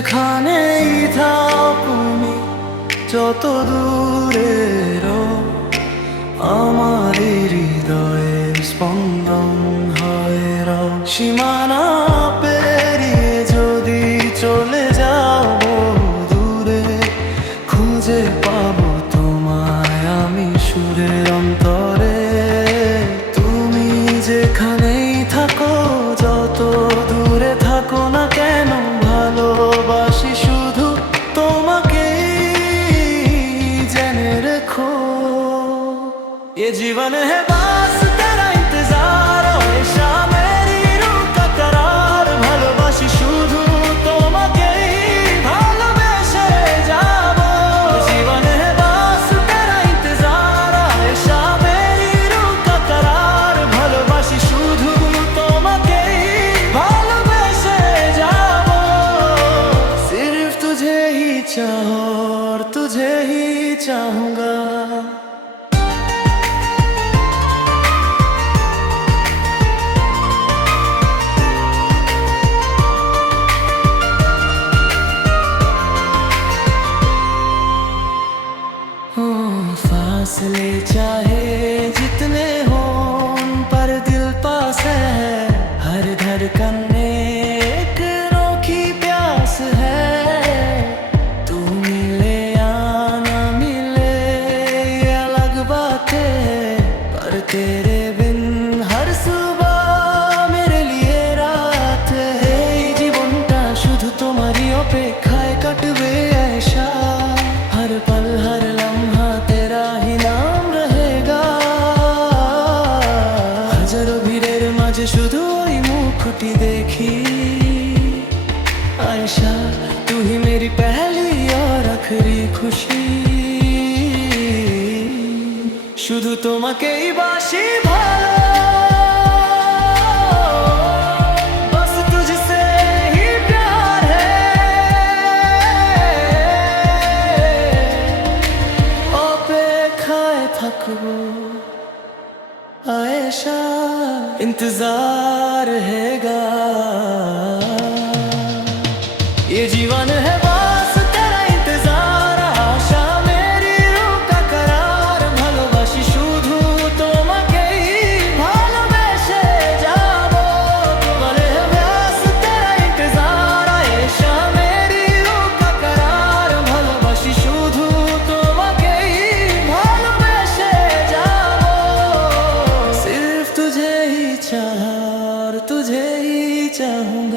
যেখানেই থাও তুমি, যত দূরেরও আমার হৃদয়ের স্পন্দন হয় রও। সীমানা পেরিয়ে যদি চলে যাও দূরে, খুঁজে পাবো তোমায় আমি সুরের অন্তরে। তুমি যেখানেই থাকো, যত দূরে থাকো না কেন, ভালোবাসি শুধু তোমাকেই, জেনে রেখো। ये जीवन है बस तेरा इंतजार, हमेशा मेरी रूह का करार। ভালোবাসি শুধু তোমাকেই, ভালোবেসে যাবো। जीवन है बस तेरा इंतजार, हमेशा मेरी रूह का करार। ভালোবাসি শুধু তোমাকেই, ভালোবেসে যাবো। सिर्फ तुझे ही चाहो और तुझे ही चाहूंगा। फासले चाहे जितने हों, पर दिल पास है। हर धड़कन में एक अनोखी प्यास है। तू मिले या ना मिले ये अलग बात है, पर तेरे बिन हर सुबह मेरे लिए रात है। জীবনটা শুধু তোমারই অপেক্ষায় কাটবে ऐसा, हर पल हर लम्हा तेरा ही नाम रहेगा। হাজারো ভিড়ের মাঝে শুধু ওই মুখটি দেখি आयशा, तू ही मेरी पहली और आखिरी खुशी। শুধু তোমাকেই বাসি ভালো, बस तुझसे ही प्यार है। অপেক্ষায় থাকবো आयशा, इंतजार रहेगा। ये जीवन है बस तेरा इंतजार, आशा मेरी रूह का करार। ভালোবাসি শুধু তোমাকেই, ভালোবেসে যাবো। तुम्हारे है बस तेरा इंतजार, आयशा मेरी रूह का करार। ভালোবাসি শুধু তোমাকেই, ভালোবেসে যাবো। सिर्फ तुझे ही चाहा और तुझे ही चाहूं।